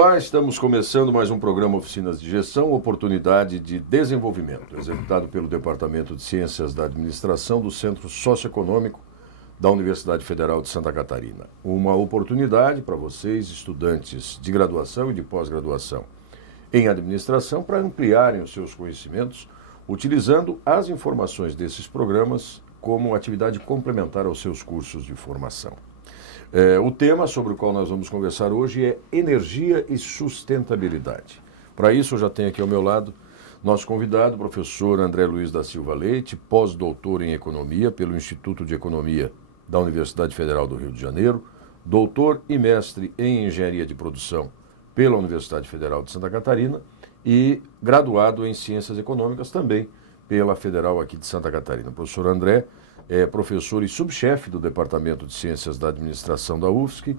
Olá, estamos começando mais um programa Oficinas de Gestão, Oportunidade de Desenvolvimento, executado pelo Departamento de Ciências da Administração do Centro Socioeconômico da Universidade Federal de Santa Catarina. Uma oportunidade para vocês, estudantes de graduação e de pós-graduação em administração, para ampliarem os seus conhecimentos, utilizando as informações desses programas como atividade complementar aos seus cursos de formação. O tema sobre o qual nós vamos conversar hoje é energia e sustentabilidade. Para isso, eu já tenho aqui ao meu lado nosso convidado, o professor André Luiz da Silva Leite, pós-doutor em Economia pelo Instituto de Economia da Universidade Federal do Rio de Janeiro, doutor e mestre em Engenharia de Produção pela Universidade Federal de Santa Catarina e graduado em Ciências Econômicas também pela Federal aqui de Santa Catarina. O professor André é professor e subchefe do Departamento de Ciências da Administração da UFSC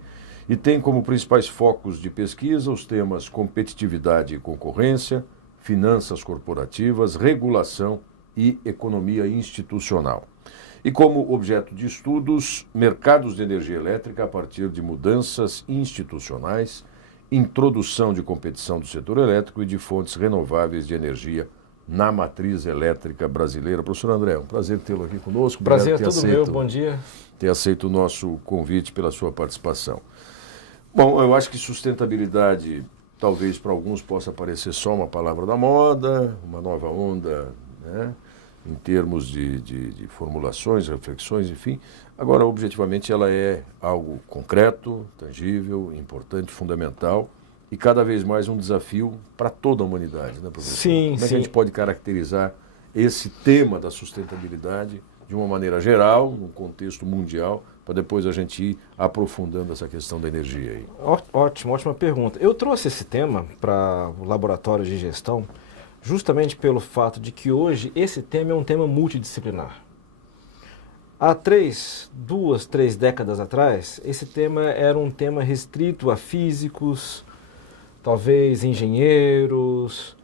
e tem como principais focos de pesquisa os temas competitividade e concorrência, finanças corporativas, regulação e economia institucional. E como objeto de estudos, mercados de energia elétrica a partir de mudanças institucionais, introdução de competição do setor elétrico e de fontes renováveis de energia na matriz elétrica brasileira. Professor André, um prazer tê-lo aqui conosco. Prazer é todo meu, bom dia. Ter aceito o nosso convite pela sua participação. Bom, eu acho que sustentabilidade talvez para alguns possa parecer só uma palavra da moda, uma nova onda, né, em termos de formulações, reflexões, enfim. Agora, objetivamente, ela é algo concreto, tangível, importante, fundamental, e cada vez mais um desafio para toda a humanidade, né, professor? Sim, Como é que a gente pode caracterizar esse tema da sustentabilidade de uma maneira geral, num contexto mundial, para depois a gente ir aprofundando essa questão da energia aí? Ótima pergunta. Eu trouxe esse tema para o laboratório de gestão justamente pelo fato de que hoje esse tema é um tema multidisciplinar. Há duas, três décadas atrás, esse tema era um tema restrito a físicos, talvez engenheiros,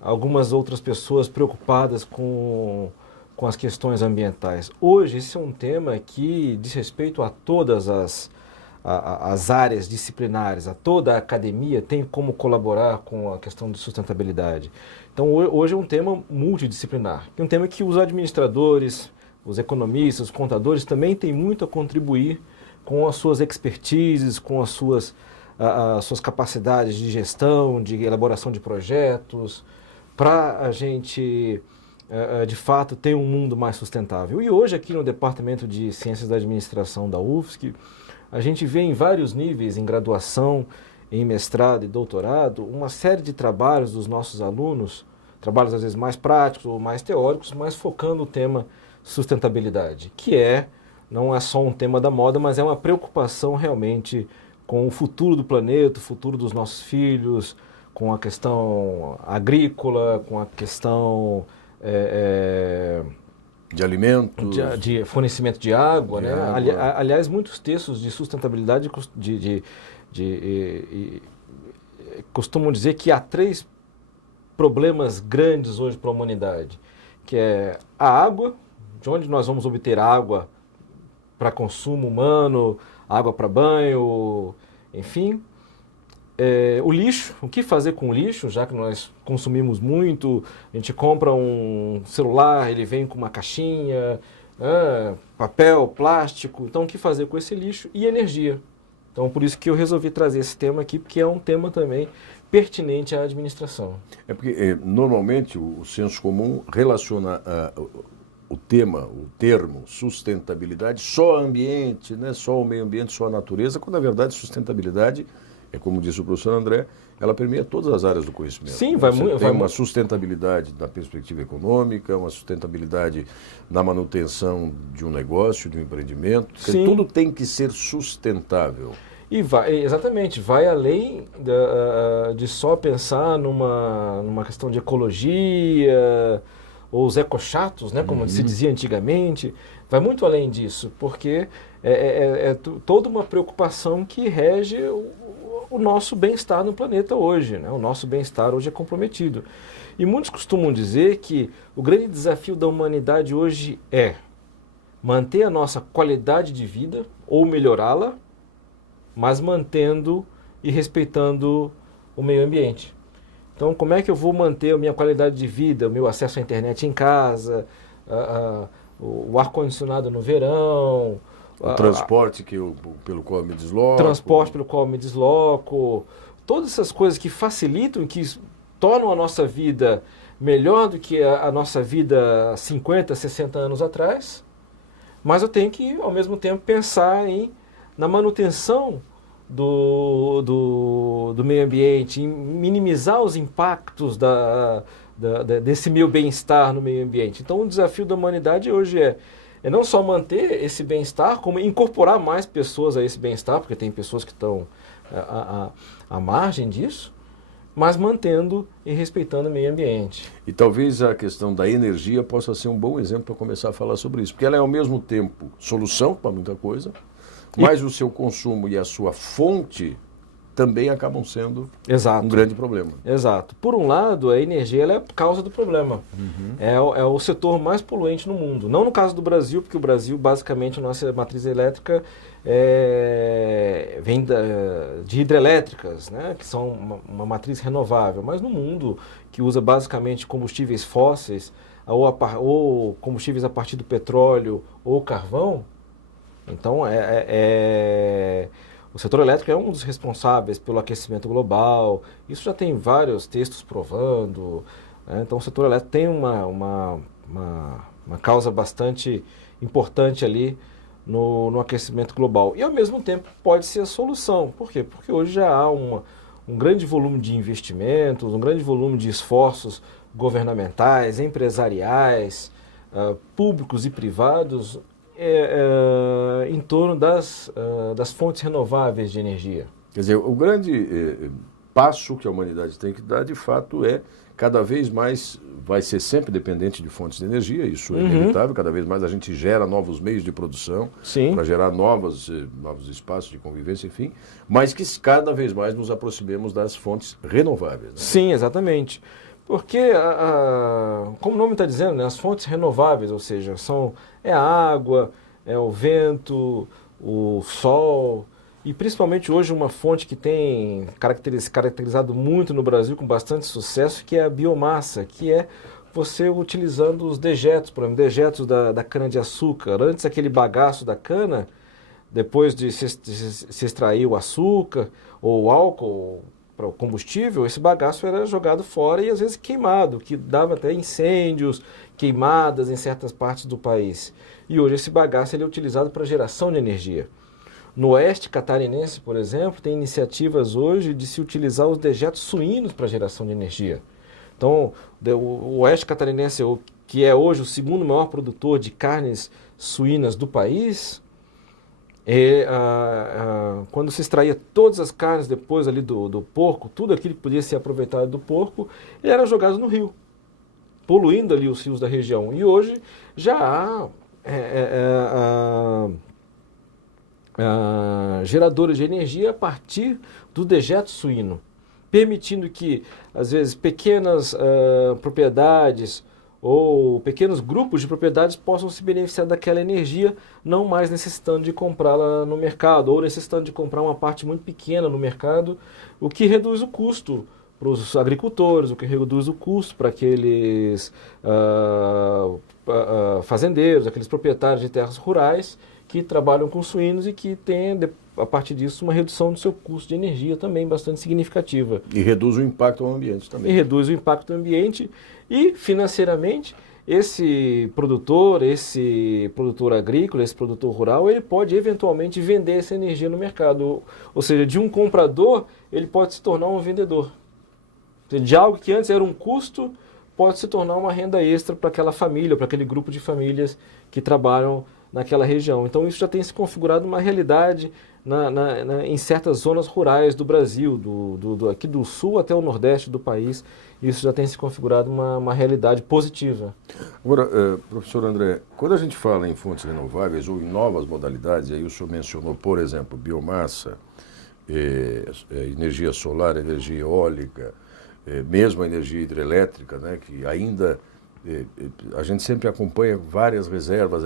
algumas outras pessoas preocupadas com as questões ambientais. Hoje, esse é um tema que diz respeito a todas as áreas disciplinares, a toda a academia tem como colaborar com a questão de sustentabilidade. Então, hoje é um tema multidisciplinar, é um tema que os administradores, os economistas, os contadores também têm muito a contribuir com as suas expertises, com as suas capacidades de gestão, de elaboração de projetos, para a gente, de fato, ter um mundo mais sustentável. E hoje, aqui no Departamento de Ciências da Administração da UFSC, a gente vê em vários níveis, em graduação, em mestrado e doutorado, uma série de trabalhos dos nossos alunos, trabalhos às vezes mais práticos ou mais teóricos, mas focando o tema sustentabilidade, que não é só um tema da moda, mas é uma preocupação realmente com o futuro do planeta, o futuro dos nossos filhos, com a questão agrícola, com a questão de alimentos, de fornecimento de água, né? Aliás, muitos textos de sustentabilidade costumam dizer que há 3 problemas grandes hoje para a humanidade, que é a água, de onde nós vamos obter água para consumo humano, água para banho, enfim. O lixo, o que fazer com o lixo, já que nós consumimos muito, a gente compra um celular, ele vem com uma caixinha, papel, plástico, então o que fazer com esse lixo? E energia. Então por isso que eu resolvi trazer esse tema aqui, porque é um tema também pertinente à administração. É porque normalmente o senso comum relaciona o termo sustentabilidade só ao ambiente, né? Só ao meio ambiente, só à natureza, quando na verdade sustentabilidade, como disse o professor André, ela permeia todas as áreas do conhecimento. Sim, tem uma sustentabilidade na perspectiva econômica, uma sustentabilidade na manutenção de um negócio, de um empreendimento. Tudo tem que ser sustentável. E exatamente, vai além de só pensar numa questão de ecologia, ou os ecochatos, né, como se dizia antigamente, vai muito além disso, porque toda uma preocupação que rege o nosso bem-estar no planeta hoje, né? O nosso bem-estar hoje é comprometido. E muitos costumam dizer que o grande desafio da humanidade hoje é manter a nossa qualidade de vida ou melhorá-la, mas mantendo e respeitando o meio ambiente. Então, como é que eu vou manter a minha qualidade de vida, o meu acesso à internet em casa, o ar-condicionado no verão, O transporte pelo qual eu me desloco. transporte pelo qual eu me desloco, todas essas coisas que facilitam, que tornam a nossa vida melhor do que a nossa vida 50, 60 anos atrás, mas eu tenho que, ao mesmo tempo, pensar na manutenção do meio ambiente, em minimizar os impactos desse meu bem-estar no meio ambiente. Então, o desafio da humanidade hoje é não só manter esse bem-estar, como incorporar mais pessoas a esse bem-estar, porque tem pessoas que estão à margem disso, mas mantendo e respeitando o meio ambiente. E talvez a questão da energia possa ser um bom exemplo para começar a falar sobre isso, porque ela é ao mesmo tempo solução para muita coisa, mas o seu consumo e a sua fonte também acabam sendo um grande problema. Exato. Por um lado, a energia ela é a causa do problema. É o setor mais poluente no mundo. Não no caso do Brasil, porque o Brasil, basicamente, a nossa matriz elétrica vem de hidrelétricas, né, que são uma matriz renovável. Mas no mundo, que usa basicamente combustíveis fósseis, ou combustíveis a partir do petróleo ou carvão, então o setor elétrico é um dos responsáveis pelo aquecimento global. Isso já tem vários textos provando, né? Então o setor elétrico tem uma causa bastante importante ali no aquecimento global. E ao mesmo tempo pode ser a solução. Por quê? Porque hoje já há um grande volume de investimentos, um grande volume de esforços governamentais, empresariais, públicos e privados, em torno das fontes renováveis de energia. Quer dizer, o grande passo que a humanidade tem que dar, de fato, cada vez mais vai ser sempre dependente de fontes de energia, isso é inevitável, cada vez mais a gente gera novos meios de produção para gerar novos espaços de convivência, enfim, mas que cada vez mais nos aproximemos das fontes renováveis. Né? Sim, exatamente. Porque, como o nome está dizendo, né, as fontes renováveis, ou seja, a água, é o vento, o sol, e principalmente hoje uma fonte que tem caracterizado muito no Brasil com bastante sucesso, que é a biomassa, que é você utilizando os dejetos, por exemplo, dejetos da cana-de-açúcar. Antes aquele bagaço da cana, depois de se extrair o açúcar ou o álcool para o combustível, esse bagaço era jogado fora e às vezes queimado, que dava até incêndios, queimadas em certas partes do país. E hoje esse bagaço ele é utilizado para geração de energia. No oeste catarinense, por exemplo, tem iniciativas hoje de se utilizar os dejetos suínos para geração de energia. Então, o oeste catarinense, que é hoje o segundo maior produtor de carnes suínas do país, quando se extraía todas as carnes depois ali do porco, tudo aquilo que podia ser aproveitado do porco, ele era jogado no rio, poluindo ali os rios da região. E hoje já há geradores de energia a partir do dejeto suíno, permitindo que, às vezes, pequenas propriedades ou pequenos grupos de propriedades possam se beneficiar daquela energia, não mais necessitando de comprá-la no mercado, ou necessitando de comprar uma parte muito pequena no mercado, o que reduz o custo para os agricultores, o que reduz o custo para aqueles fazendeiros, aqueles proprietários de terras rurais que trabalham com suínos e que têm, a partir disso, uma redução do seu custo de energia também bastante significativa. E reduz o impacto ao ambiente também. E reduz o impacto ao ambiente e, financeiramente, esse produtor agrícola, esse produtor rural, ele pode eventualmente vender essa energia no mercado. Ou seja, de um comprador, ele pode se tornar um vendedor. De algo que antes era um custo, pode se tornar uma renda extra para aquela família, para aquele grupo de famílias que trabalham naquela região. Então isso já tem se configurado uma realidade em certas zonas rurais do Brasil, aqui do sul até o nordeste do país. Isso já tem se configurado uma realidade positiva. Agora, professor André, quando a gente fala em fontes renováveis ou em novas modalidades, aí o senhor mencionou, por exemplo, biomassa, energia solar, energia eólica, mesmo a energia hidrelétrica, né, que ainda a gente sempre acompanha várias reservas,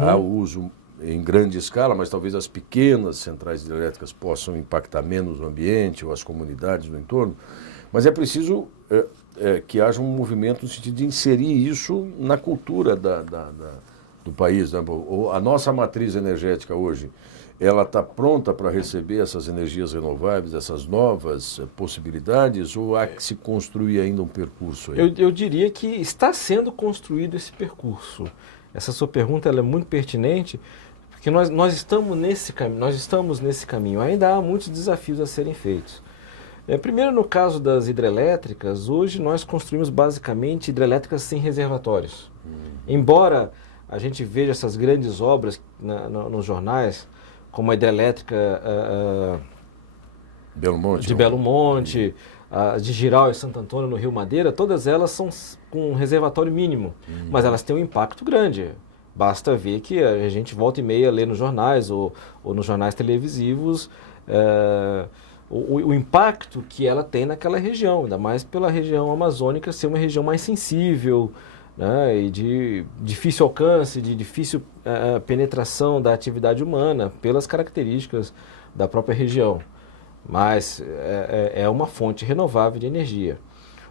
há uso em grande escala, mas talvez as pequenas centrais hidrelétricas possam impactar menos o ambiente ou as comunidades do entorno, mas é preciso que haja um movimento no sentido de inserir isso na cultura do país. Né? A nossa matriz energética hoje, ela está pronta para receber essas energias renováveis, essas novas possibilidades, ou há que se construir ainda um percurso aí? Eu diria que está sendo construído esse percurso. Essa sua pergunta ela é muito pertinente, porque nós estamos nesse caminho. Ainda há muitos desafios a serem feitos. Primeiro, no caso das hidrelétricas, hoje nós construímos basicamente hidrelétricas sem reservatórios. Embora a gente veja essas grandes obras nos jornais, como a hidrelétrica de Belo Monte, de Jirau e Santo Antônio no Rio Madeira, todas elas são com um reservatório mínimo, mas elas têm um impacto grande. Basta ver que a gente volta e meia lê nos jornais ou nos jornais televisivos o impacto que ela tem naquela região, ainda mais pela região amazônica ser uma região mais sensível, né, e de difícil alcance, de difícil penetração da atividade humana pelas características da própria região. Mas é uma fonte renovável de energia.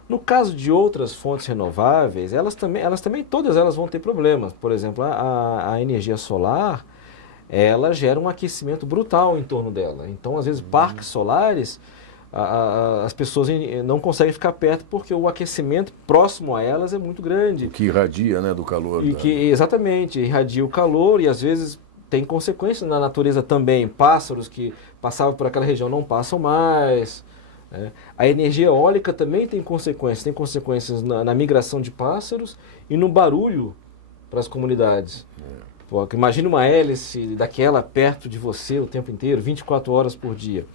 No caso de outras fontes renováveis, elas também todas elas vão ter problemas. Por exemplo, a energia solar, ela gera um aquecimento brutal em torno dela. Então, às vezes, parques solares, as pessoas não conseguem ficar perto porque o aquecimento próximo a elas é muito grande. O que irradia, né, do calor. Exatamente, irradia o calor e às vezes tem consequências na natureza também. Pássaros que passavam por aquela região não passam mais. A energia eólica também tem consequências na migração de pássaros e no barulho para as comunidades. Imagina uma hélice daquela perto de você o tempo inteiro, 24 horas por dia.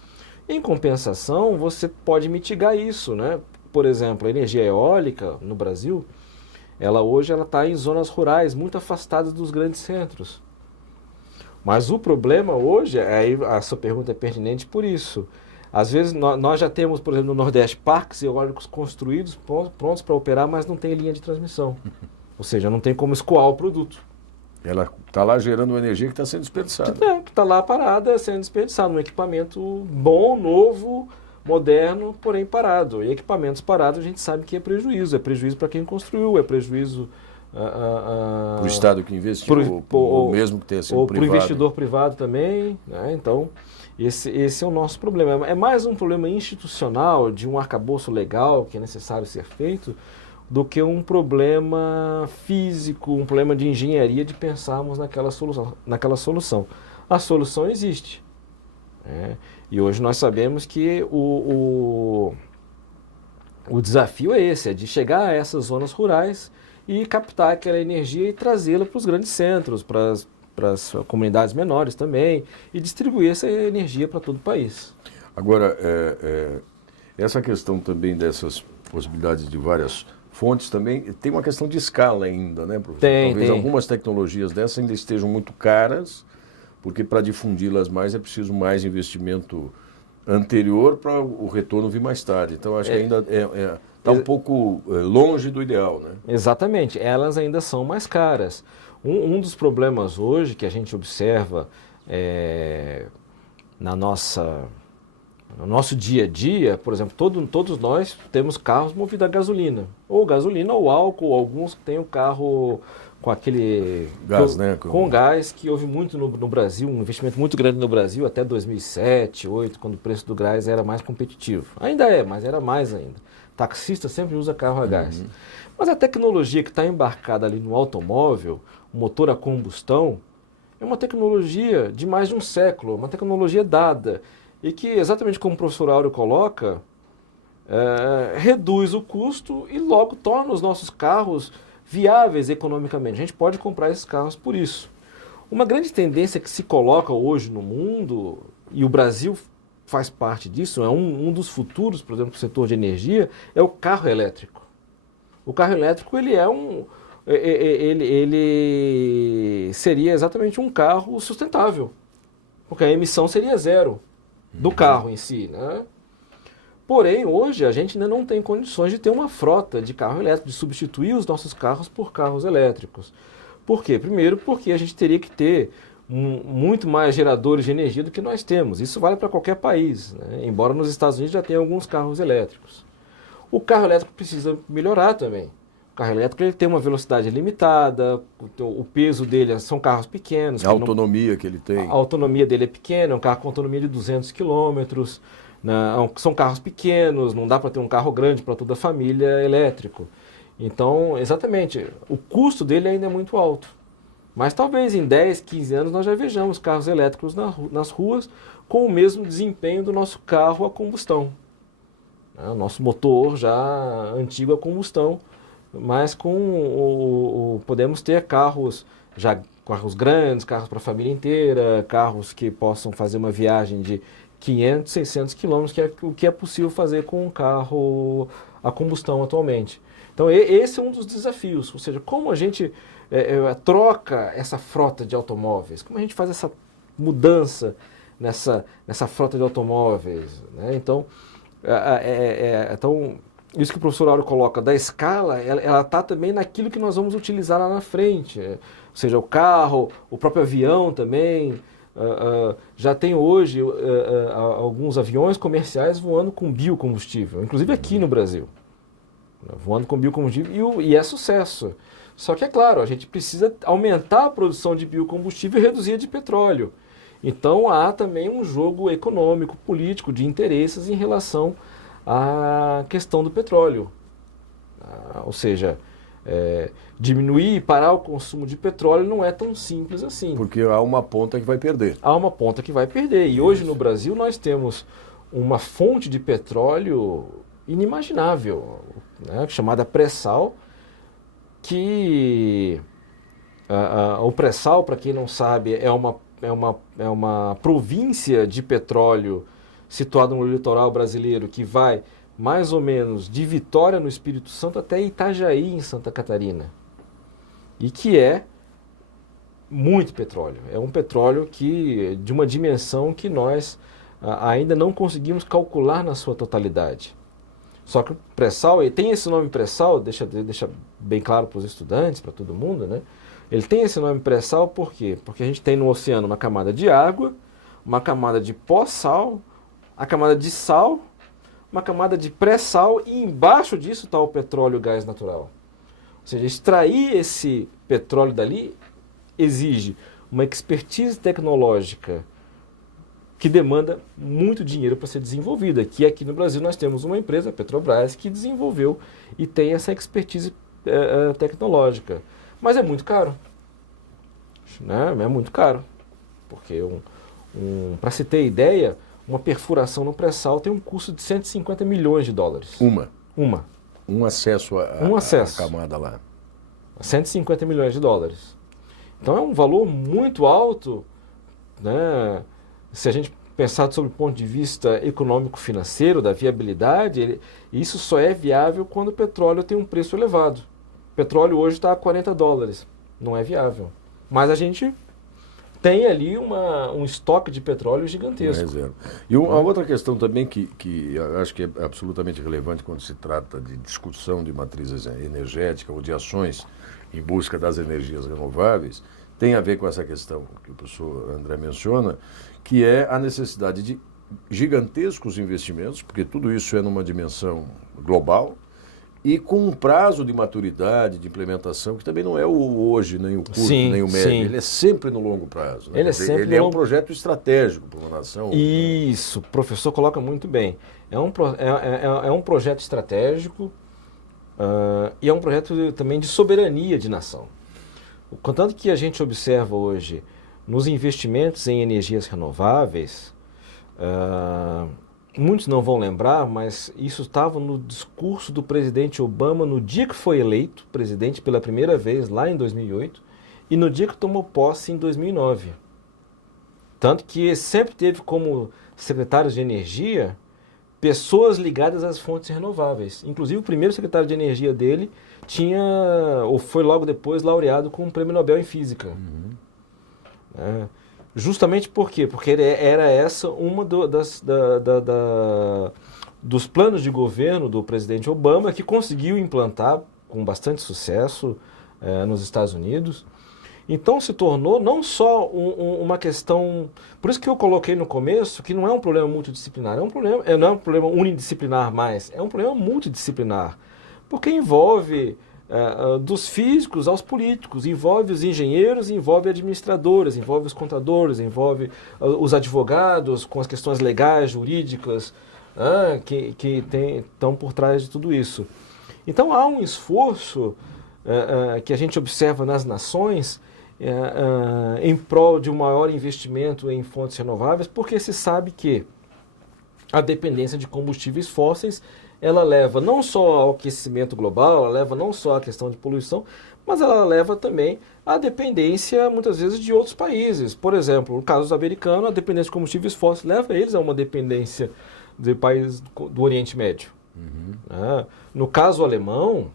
Em compensação, você pode mitigar isso, né? Por exemplo, a energia eólica no Brasil, hoje ela está em zonas rurais muito afastadas dos grandes centros. Mas o problema hoje, aí a sua pergunta é pertinente por isso. Às vezes nós já temos, por exemplo, no Nordeste, parques eólicos construídos, prontos para operar, mas não tem linha de transmissão. Ou seja, não tem como escoar o produto. Ela está lá gerando uma energia que está sendo desperdiçada. Que está lá parada, sendo desperdiçada. Um equipamento bom, novo, moderno, porém parado. E equipamentos parados a gente sabe que é prejuízo. É prejuízo para quem construiu, é prejuízo para o Estado que investiu, ou mesmo que tenha sido privado. Ou para o investidor privado também. Né? Então, esse é o nosso problema. É mais um problema institucional, de um arcabouço legal que é necessário ser feito, do que um problema físico, um problema de engenharia de pensarmos naquela solução. A solução existe. E hoje nós sabemos que o desafio é esse, é de chegar a essas zonas rurais e captar aquela energia e trazê-la para os grandes centros, para as comunidades menores também, e distribuir essa energia para todo o país. Agora, essa questão também dessas possibilidades de várias fontes também, tem uma questão de escala ainda, né, professor? Talvez algumas tecnologias dessas ainda estejam muito caras, porque para difundi-las mais é preciso mais investimento anterior para o retorno vir mais tarde. Então, acho que ainda está um pouco longe do ideal, né? Exatamente, elas ainda são mais caras. Um dos problemas hoje que a gente observa no nosso dia a dia, por exemplo, todos nós temos carros movidos a gasolina ou álcool, ou alguns têm o carro com aquele gás, né? Com gás, que houve muito no Brasil, um investimento muito grande no Brasil até 2007, 2008, quando o preço do gás era mais competitivo. Ainda é, mas era mais ainda. Taxista sempre usa carro a gás. Mas a tecnologia que está embarcada ali no automóvel, o motor a combustão, é uma tecnologia de mais de um século, uma tecnologia dada, e que, exatamente como o professor Áureo coloca, reduz o custo e logo torna os nossos carros viáveis economicamente. A gente pode comprar esses carros por isso. Uma grande tendência que se coloca hoje no mundo, e o Brasil faz parte disso, é um dos futuros, por exemplo, do setor de energia, é o carro elétrico. O carro elétrico ele seria exatamente um carro sustentável, porque a emissão seria zero do carro em si, né? Porém, hoje a gente ainda não tem condições de ter uma frota de carro elétrico, de substituir os nossos carros por carros elétricos. Por quê? Primeiro, porque a gente teria que ter muito mais geradores de energia do que nós temos. Isso vale para qualquer país, né? Embora nos Estados Unidos já tenha alguns carros elétricos. O carro elétrico precisa melhorar também. O carro elétrico ele tem uma velocidade limitada, o peso dele são carros pequenos. A autonomia que ele tem. A autonomia dele é pequena, é um carro com autonomia de 200 quilômetros. São carros pequenos, não dá para ter um carro grande para toda a família elétrico. Então, exatamente, o custo dele ainda é muito alto. Mas talvez em 10, 15 anos nós já vejamos carros elétricos nas ruas com o mesmo desempenho do nosso carro a combustão. O nosso motor já antigo a combustão, mas podemos ter carros grandes, carros para a família inteira, carros que possam fazer uma viagem de 500, 600 quilômetros, que é o que é possível fazer com um carro a combustão atualmente. Então esse é um dos desafios, ou seja, como a gente troca essa frota de automóveis, como a gente faz essa mudança nessa frota de automóveis, né? Então, isso que o professor Áureo coloca da escala, ela está também naquilo que nós vamos utilizar lá na frente, ou seja, o carro, o próprio avião também. Já tem hoje alguns aviões comerciais voando com biocombustível, inclusive aqui no Brasil, voando com biocombustível e é sucesso. Só que é claro, a gente precisa aumentar a produção de biocombustível e reduzir a de petróleo. Então há também um jogo econômico, político, de interesses em relação à questão do petróleo. Ou seja, diminuir e parar o consumo de petróleo não é tão simples assim. Porque há uma ponta que vai perder. Há uma ponta que vai perder. E hoje no Brasil nós temos uma fonte de petróleo inimaginável, né, chamada pré-sal, que o pré-sal, para quem não sabe, é uma província de petróleo situada no litoral brasileiro que vai mais ou menos de Vitória, no Espírito Santo, até Itajaí, em Santa Catarina. E que é muito petróleo. É um petróleo de uma dimensão que nós ainda não conseguimos calcular na sua totalidade. Só que o pré-sal, ele tem esse nome pré-sal, deixa bem claro para os estudantes, para todo mundo, né? Ele tem esse nome pré-sal por quê? Porque a gente tem no oceano uma camada de água, uma camada de pós-sal, a camada de sal, uma camada de pré-sal e embaixo disso está o petróleo e o gás natural. Ou seja, extrair esse petróleo dali exige uma expertise tecnológica que demanda muito dinheiro para ser desenvolvida. Que aqui no Brasil nós temos uma empresa, a Petrobras, que desenvolveu e tem essa expertise tecnológica. Mas é muito caro. Né? É muito caro. Porque, para se ter ideia, uma perfuração no pré-sal tem um custo de 150 milhões de dólares. Um acesso à camada lá. 150 milhões de dólares. Então é um valor muito alto, né? Se a gente pensar sob o ponto de vista econômico-financeiro, da viabilidade, isso só é viável quando o petróleo tem um preço elevado. O petróleo hoje está a 40 dólares. Não é viável. Mas a gente tem ali um estoque de petróleo gigantesco. Reserva. E uma outra questão também que eu acho que é absolutamente relevante quando se trata de discussão de matriz energética ou de ações em busca das energias renováveis, tem a ver com essa questão que o professor André menciona, que é a necessidade de gigantescos investimentos, porque tudo isso é numa dimensão global, e com um prazo de maturidade, de implementação, que também não é o hoje, nem o curto, nem o médio. Ele é sempre no longo prazo. Né? Ele é um projeto estratégico para uma nação. Isso, o professor coloca muito bem. É um projeto estratégico e é um projeto também de soberania de nação. Contanto que a gente observa hoje nos investimentos em energias renováveis, muitos não vão lembrar, mas isso estava no discurso do presidente Obama no dia que foi eleito presidente pela primeira vez, lá em 2008, e no dia que tomou posse, em 2009. Tanto que sempre teve como secretários de energia pessoas ligadas às fontes renováveis. Inclusive, o primeiro secretário de energia dele foi logo depois laureado com o Prêmio Nobel em Física. Justamente por quê? Porque era essa uma dos planos de governo do presidente Obama, que conseguiu implantar com bastante sucesso nos Estados Unidos. Então se tornou não só uma questão... Por isso que eu coloquei no começo que não é um problema multidisciplinar, não é um problema unidisciplinar mais, é um problema multidisciplinar. Porque envolve dos físicos aos políticos, envolve os engenheiros, envolve administradores, envolve os contadores, envolve os advogados com as questões legais, jurídicas, que estão por trás de tudo isso. Então há um esforço que a gente observa nas nações em prol de um maior investimento em fontes renováveis, porque se sabe que a dependência de combustíveis fósseis ela leva não só ao aquecimento global, ela leva não só à questão de poluição, mas ela leva também à dependência, muitas vezes, de outros países. Por exemplo, no caso dos americanos, a dependência de combustíveis fósseis leva eles a uma dependência de países do Oriente Médio. No caso alemão,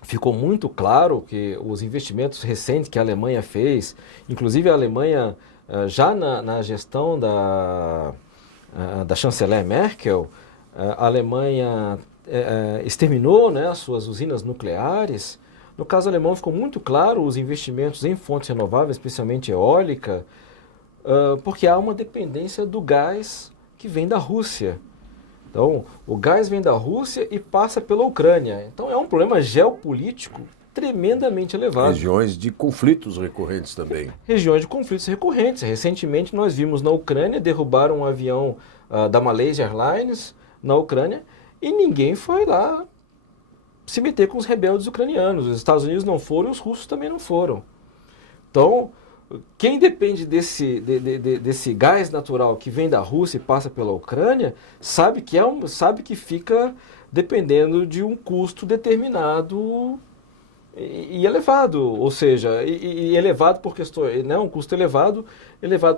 ficou muito claro que os investimentos recentes que a Alemanha fez, inclusive a Alemanha, já na gestão da chanceler Merkel, a Alemanha exterminou, né, as suas usinas nucleares. No caso alemão ficou muito claro os investimentos em fontes renováveis, especialmente eólica, porque há uma dependência do gás que vem da Rússia. Então, o gás vem da Rússia e passa pela Ucrânia. Então, é um problema geopolítico tremendamente elevado. Regiões de conflitos recorrentes também. Regiões de conflitos recorrentes. Recentemente, nós vimos na Ucrânia derrubar um avião da Malaysia Airlines na Ucrânia e ninguém foi lá se meter com os rebeldes ucranianos. Os Estados Unidos não foram e os russos também não foram. Então, quem depende desse gás natural que vem da Rússia e passa pela Ucrânia, sabe que fica dependendo de um custo determinado e elevado, ou seja, e elevado por questões, né, um custo elevado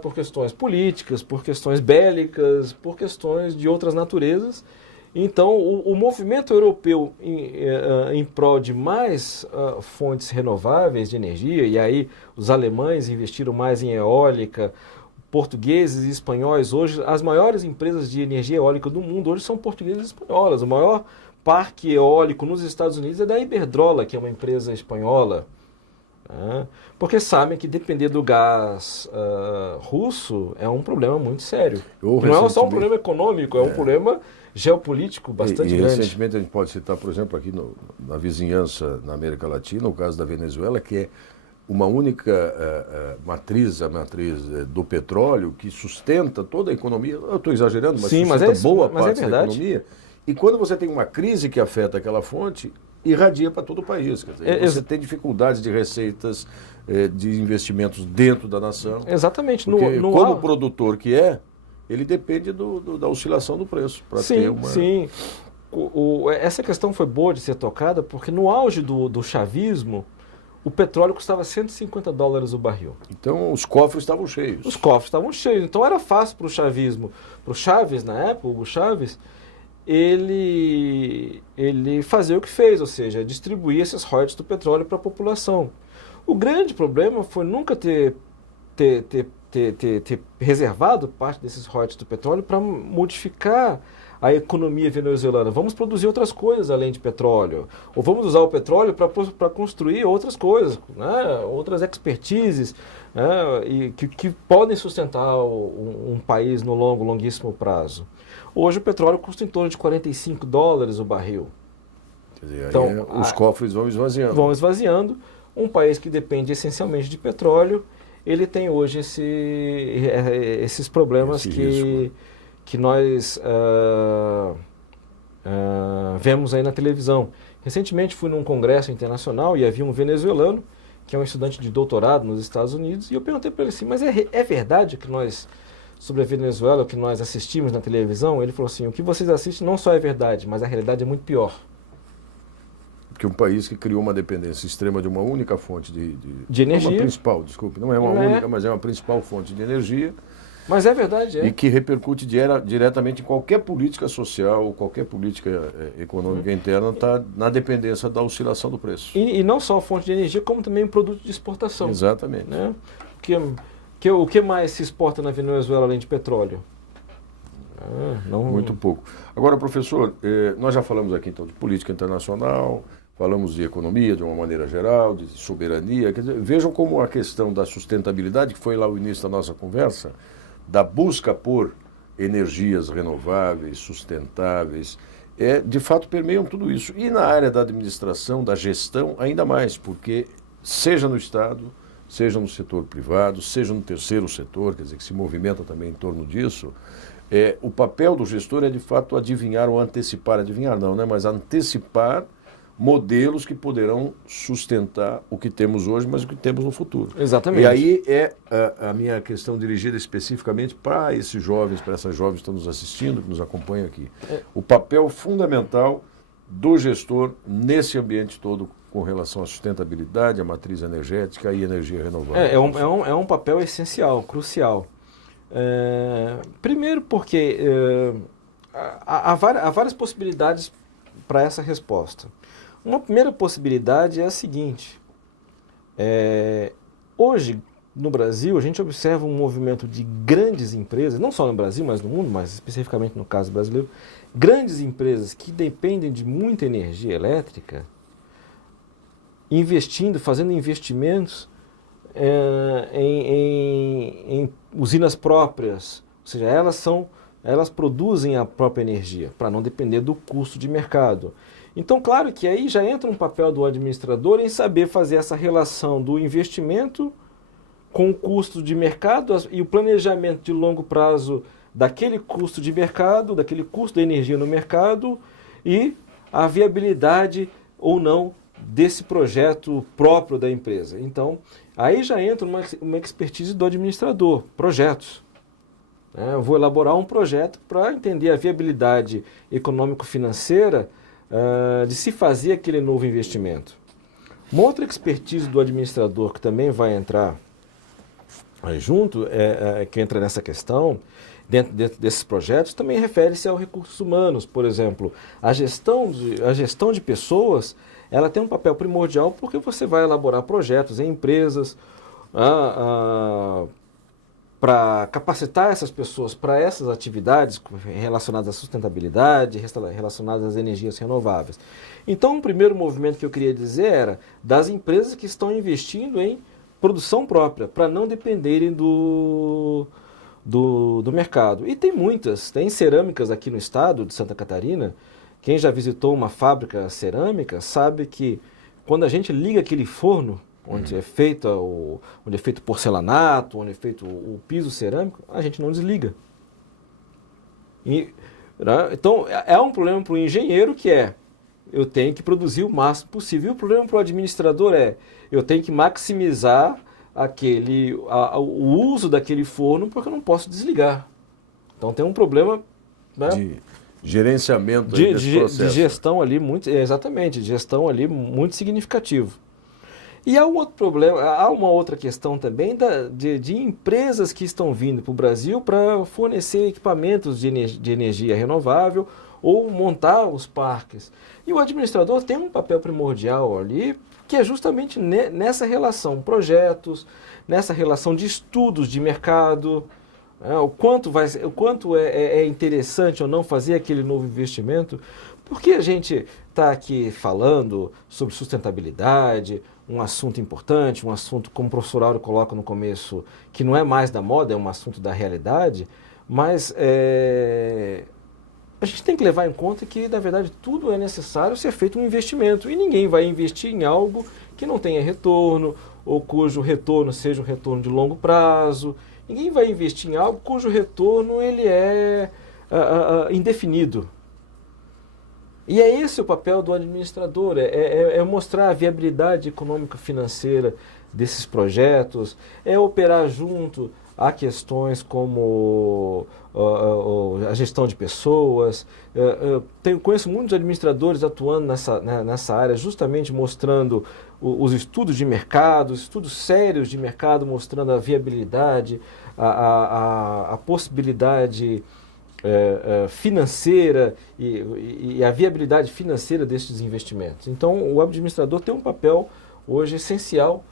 por questões políticas, por questões bélicas, por questões de outras naturezas. Então, o movimento europeu em prol de mais fontes renováveis de energia, e aí os alemães investiram mais em eólica, portugueses e espanhóis, hoje as maiores empresas de energia eólica do mundo hoje são portuguesas e espanholas. O maior parque eólico nos Estados Unidos é da Iberdrola, que é uma empresa espanhola, porque sabem que depender do gás russo é um problema muito sério. Não é só um problema econômico, é um problema geopolítico bastante grande. Recentemente a gente pode citar, por exemplo, aqui na vizinhança na América Latina, o caso da Venezuela, que é uma única matriz, a matriz do petróleo, que sustenta toda a economia. Eu estou exagerando, mas sustenta boa parte da economia. E quando você tem uma crise que afeta aquela fonte, irradia para todo o país. Quer dizer, você tem dificuldades de receitas, de investimentos dentro da nação. Exatamente. Como produtor que ele depende da oscilação do preço. Sim. Essa questão foi boa de ser tocada, porque no auge do chavismo, o petróleo custava $150 o barril. Então os cofres estavam cheios. Os cofres estavam cheios. Então era fácil para o chavismo. Para o Chávez, na época, o Hugo Chávez, ele fazia o que fez, ou seja, distribuir esses royalties do petróleo para a população. O grande problema foi nunca ter reservado parte desses royalties do petróleo para modificar a economia venezuelana. Vamos produzir outras coisas além de petróleo. Ou vamos usar o petróleo para construir outras coisas, né? Outras expertises, né? que podem sustentar um país no longuíssimo prazo. Hoje o petróleo custa em torno de $45 o barril. Quer dizer, então, os cofres vão esvaziando. Vão esvaziando. Um país que depende essencialmente de petróleo, ele tem hoje esses problemas que nós vemos aí na televisão. Recentemente fui num congresso internacional e havia um venezuelano, que é um estudante de doutorado nos Estados Unidos, e eu perguntei para ele assim, mas é verdade que sobre a Venezuela, o que nós assistimos na televisão? Ele falou assim, o que vocês assistem não só é verdade, mas a realidade é muito pior. Porque um país que criou uma dependência extrema de uma única fonte de energia. Uma principal, desculpe, não é uma única, mas é uma principal fonte de energia. Mas é verdade, E que repercute diretamente em qualquer política social ou qualquer política econômica interna, está na dependência da oscilação do preço. E não só a fonte de energia, como também um produto de exportação. Exatamente. Né? O que mais se exporta na Venezuela além de petróleo? Muito pouco. Agora, professor, nós já falamos aqui então de política internacional, falamos de economia de uma maneira geral, de soberania. Quer dizer, vejam como a questão da sustentabilidade, que foi lá o início da nossa conversa, da busca por energias renováveis, sustentáveis, de fato permeiam tudo isso. E na área da administração, da gestão, ainda mais, porque seja no Estado, seja no setor privado, seja no terceiro setor, quer dizer, que se movimenta também em torno disso, o papel do gestor é de fato adivinhar ou antecipar, adivinhar não, né, mas antecipar modelos que poderão sustentar o que temos hoje, mas o que temos no futuro. Exatamente. E aí a minha questão dirigida especificamente para esses jovens, para essas jovens que estão nos assistindo, que nos acompanham aqui. O papel fundamental do gestor nesse ambiente todo com relação à sustentabilidade, à matriz energética e energia renovável. É um papel essencial, crucial. Primeiro porque há várias possibilidades para essa resposta. Uma primeira possibilidade é a seguinte: hoje no Brasil a gente observa um movimento de grandes empresas, não só no Brasil, mas no mundo, mas especificamente no caso brasileiro, grandes empresas que dependem de muita energia elétrica, fazendo investimentos em usinas próprias, ou seja, elas produzem a própria energia para não depender do custo de mercado. Então, claro que aí já entra um papel do administrador em saber fazer essa relação do investimento com o custo de mercado e o planejamento de longo prazo daquele custo de mercado, daquele custo da energia no mercado e a viabilidade ou não desse projeto próprio da empresa. Então, aí já entra uma expertise do administrador, projetos. Eu vou elaborar um projeto para entender a viabilidade econômico-financeira de se fazer aquele novo investimento. Uma outra expertise do administrador que também vai entrar junto, que entra nessa questão, dentro desses projetos, também refere-se aos recursos humanos. Por exemplo, a gestão de pessoas, ela tem um papel primordial porque você vai elaborar projetos em empresas para capacitar essas pessoas para essas atividades relacionadas à sustentabilidade, relacionadas às energias renováveis. Então, o primeiro movimento que eu queria dizer era das empresas que estão investindo em produção própria, para não dependerem do mercado. E tem muitas, tem cerâmicas aqui no estado de Santa Catarina. Quem já visitou uma fábrica cerâmica sabe que quando a gente liga aquele forno, onde é feito porcelanato, onde é feito o piso cerâmico, a gente não desliga. Então, é um problema para o engenheiro eu tenho que produzir o máximo possível. E o problema para o administrador eu tenho que maximizar o uso daquele forno porque eu não posso desligar. Então tem um problema, né, de gerenciamento desse processo. De gestão ali exatamente, de gestão ali muito significativo. E há um outro problema, há uma outra questão também de empresas que estão vindo para o Brasil para fornecer equipamentos de energia renovável ou montar os parques. E o administrador tem um papel primordial ali, que é justamente nessa relação projetos, nessa relação de estudos de mercado, o quanto é interessante ou não fazer aquele novo investimento. Porque a gente está aqui falando sobre sustentabilidade, um assunto importante, um assunto, como o professor Áureo coloca no começo, que não é mais da moda, é um assunto da realidade, mas a gente tem que levar em conta que, na verdade, tudo é necessário ser feito um investimento. E ninguém vai investir em algo que não tenha retorno, ou cujo retorno seja um retorno de longo prazo. Ninguém vai investir em algo cujo retorno ele é indefinido. E é esse o papel do administrador, é mostrar a viabilidade econômica financeira desses projetos, é operar junto a questões como a gestão de pessoas. Conheço muitos administradores atuando nessa área, justamente mostrando os estudos de mercado, os estudos sérios de mercado, mostrando a viabilidade, a possibilidade financeira e a viabilidade financeira desses investimentos. Então, o administrador tem um papel hoje essencial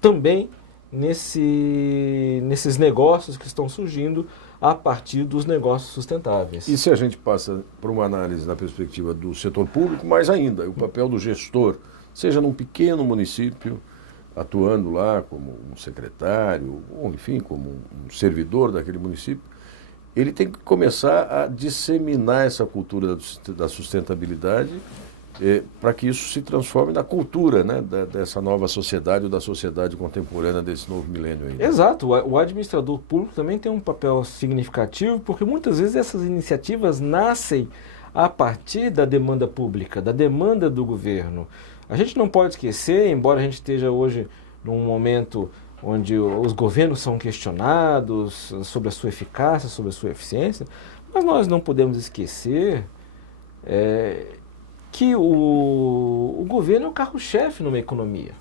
também nesses negócios que estão surgindo a partir dos negócios sustentáveis. E se a gente passa por uma análise na perspectiva do setor público, mais ainda, o papel do gestor, seja num pequeno município, atuando lá como um secretário, ou enfim, como um servidor daquele município, ele tem que começar a disseminar essa cultura da sustentabilidade para que isso se transforme na cultura, né, dessa nova sociedade ou da sociedade contemporânea desse novo milênio aí. Exato, o administrador público também tem um papel significativo, porque muitas vezes essas iniciativas nascem a partir da demanda pública, da demanda do governo. A gente não pode esquecer, embora a gente esteja hoje num momento onde os governos são questionados sobre a sua eficácia, sobre a sua eficiência, mas nós não podemos esquecer que o governo é o carro-chefe numa economia.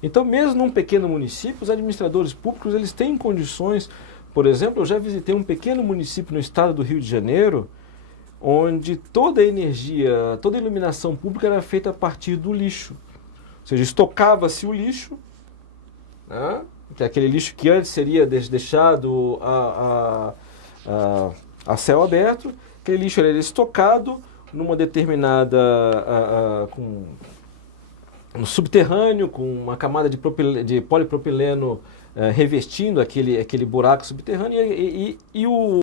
Então, mesmo num pequeno município, os administradores públicos eles têm condições. Por exemplo, eu já visitei um pequeno município no estado do Rio de Janeiro, onde toda a energia, toda a iluminação pública era feita a partir do lixo. Ou seja, estocava-se o lixo, né, que é aquele lixo que antes seria deixado a céu aberto, aquele lixo era estocado numa determinada, no subterrâneo, com uma camada de polipropileno revestindo aquele buraco subterrâneo, e